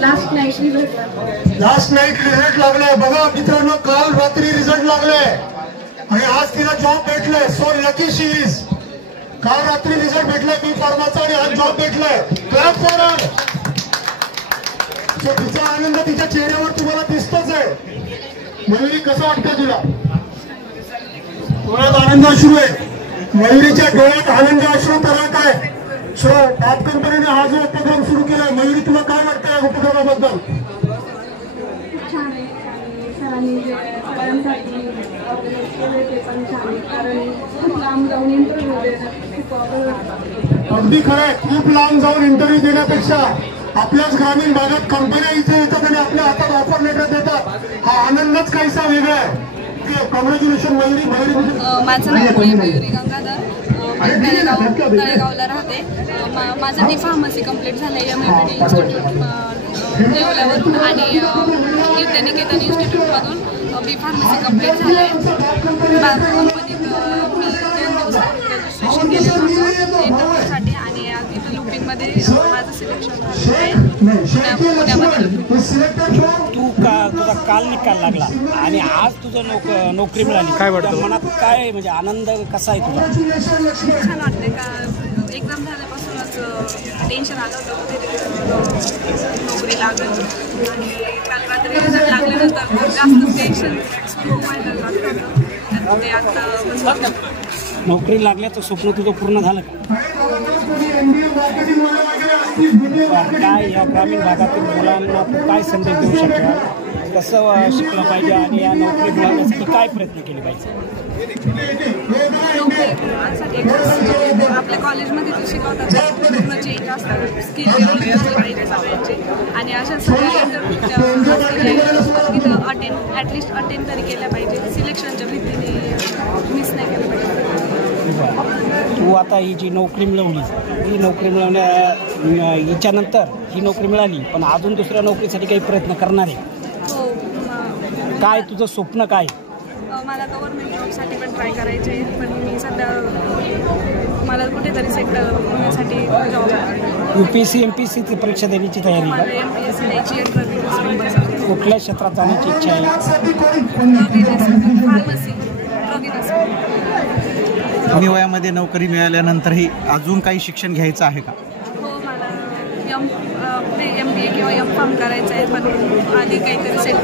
Last night result लागलाय बघा मित्रांनो, काल रात्री रिझल्ट लागलाय आणि आज तिला जॉब भेटलाय. So lucky she is. काल रात्री रिझल्ट भेटलाय बी फार्माचा आणि आज जॉब भेटलाय. Clap for her. सो तिचा आनंद तिच्या चेहऱ्यावर तुम्हाला दिसतोच आहे. मयुरी कसं वाटतं तुला? डोळ्यात आनंद अश्रू आहे. मयुरीच्या डोळ्यात आनंद अश्रू तरळत आहे. सो बाप कंपनीने हा जो उपक्रम सुरू केलाय, मयुरी तुला काय वाटतं या उपक्रमाबद्दल? छान आहे आणि सरांनी जे सगळ्यांसाठी ऑर्गनाईज केलं ते पण छान आहे, कारण खूप लांब जाऊन इंटरव्ह्यू देणं खूप अवघड वाटतं. अगदी खरं आहे. खूप लांब जाऊन इंटरव्ह्यू देण्यापेक्षा आपल्याच ग्रामीण भागात कंपन्या इथे येतात आणि आपल्या हातात ऑफर लेटर देतात. हा आनंदच काहीसा वेगळा आहे. कॉंग्रॅच्युलेशन मयुरी. माझं नाव मयुरी गंगाधर. तळेगावला राहते. माझं डी फार्मसी कंप्लीट झालं आहे MAPD इन्स्टिट्यूट देवल्यावरून आणि विद्यानिकेतन इन्स्टिट्यूटमधून बी फार्मसी कंप्लीट झालं आहे. कंपनीत मी 2 दिवसात रजिस्ट्रेशन केलं होतं इंटरव्ह्यूसाठी आणि तिथं लुपिंगमध्ये माझं सिलेक्शन झालं आहे. तुझा काल निकाल लागला आणि आज तुझं नोकरी मिळाली, काय वाटतं मनात? काय म्हणजे आनंद कसा आहे तुझा? छान वाटते का एक्झाम झाल्यापासूनच टेन्शन आलं होतं नोकरी लागेल आणि काल रात्री रिझल्ट लागल्यानंतर जास्त टेन्शन सुरू व्हायला लागलं होतं. ते आता नोकरी लागल्याचं स्वप्न तुझं पूर्ण झालं का? काय या ग्रामीण भागातील मुलांना तू काय संदेश देऊ शकतो? कसं शिकलं पाहिजे आणि या नोकरी मिळवण्यासाठी काय प्रयत्न केले पाहिजे? आपल्या कॉलेजमध्ये जे शिकवतात ते पूर्ण चेंज असतात. स्किल डेव्हलपमेंट पाहिजे सगळ्यांचे आणि अशा सगळ्या इंटरव्ह्यू तिथं ॲटलिस्ट अटेंड तरी केल्या पाहिजे. सिलेक्शनच्या भीतीने मिस नाही केलं पाहिजे. तू आता ही जी नोकरी मिळवली, ही नोकरी हिच्यानंतर ही नोकरी मिळाली पण अजून दुसऱ्या नोकरीसाठी काही प्रयत्न करणार आहे? हो. काय तुझं स्वप्न काय? मला गव्हर्नमेंट जॉबसाठी पण ट्राय करायचे आहे, पण मी सध्या मला कुठेतरी सेक्टर होण्यासाठी जॉब UPSC MPSC परीक्षा देण्याची तयारी का? MPSC द्यायची आहे. कुठल्या क्षेत्रात जाण्याची इच्छा आहे? फार्मसी. कमी वयामध्ये नोकरी मिळाल्यानंतरही अजून काही शिक्षण घ्यायचं आहे का? हो, मला MBA किंवा M.Pharm करायचं आहे, पण आधी काहीतरी सेट